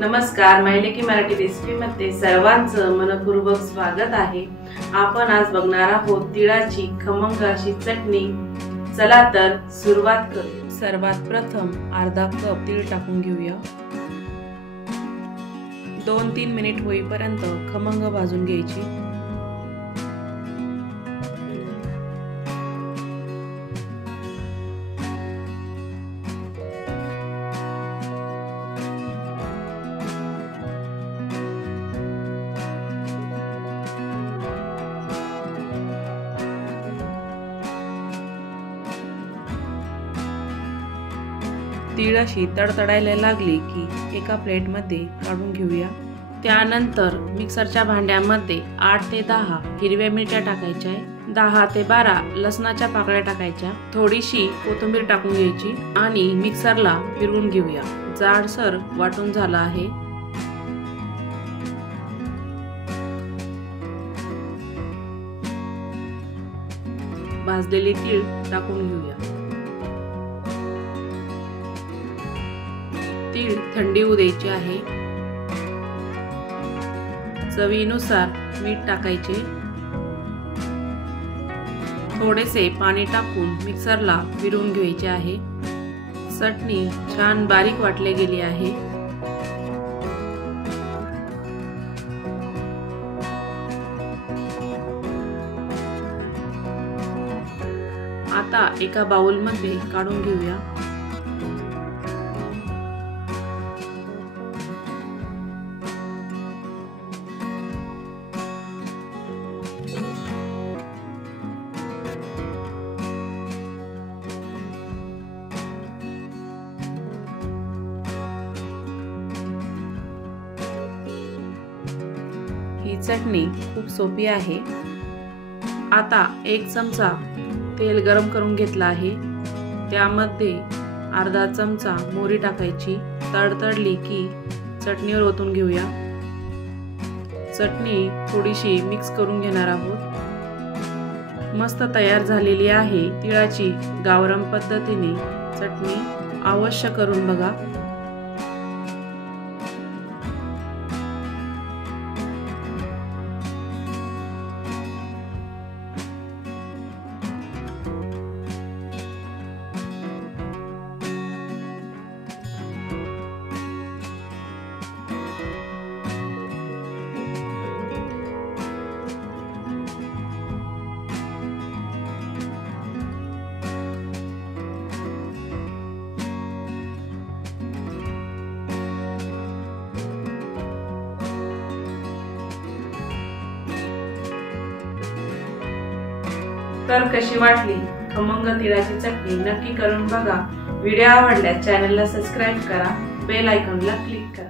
नमस्कार, मायले की मराठी रेसिपी मध्ये सर्वांचं मनपूर्वक स्वागत आहे। आपण आज बघणार आहोत तिळाची खमंग अशी चटणी। चला तर सुरुवात करू। सर्वात प्रथम अर्धा कप तीळ टाकून घेऊया। 2-3 मिनिट होईपर्यंत खमंग भाजून घ्यायची। तीळ अशी तडतडायला लागली की एका प्लेट मध्ये काढून घेऊया। त्यानंतर मिक्सरच्या भांड्यामध्ये 8 ते 10 हिरव्या मिरच्या टाकायच्या, 10 ते 12 लसणाच्या पाकळ्या टाकायच्या, थोडीशी कोथिंबीर टाकून घ्यायची आणि मिक्सरला फिरवून घेऊया। जाडसर वाटून झाला आहे। भाजलेले तीळ टाकून घेऊया। तीळ थंडी होऊ द्यायची आहे। चवीनुसार मीठ टाकायचे, थोडेसे पाणी टाकून मिक्सरला फिरवून घ्यायचे आहे। चटणी छान बारीक वाटली गेली आहे। आता एका बाउल मध्ये काढून घेऊया। ही चटणी खूप सोपी आहे। आता 1 चमचा तेल गरम करून घेतला आहे। त्यामध्ये अर्धा चमचा मोहरी टाकायची। तडतडली की चटणीवर ओतून घेऊया। चटणी थोडीशी मिक्स करून घेणार आहोत। मस्त तयार झालेली आहे तिळाची गावरान पद्धतीने चटणी। अवश्य करून बघा। तर कशी वाटली खमंग तिळाची चटणी? नक्की करून बघा। व्हिडिओ आवडल्यास चॅनलला सबस्क्राइब करा, बेल आयकॉनला क्लिक करा।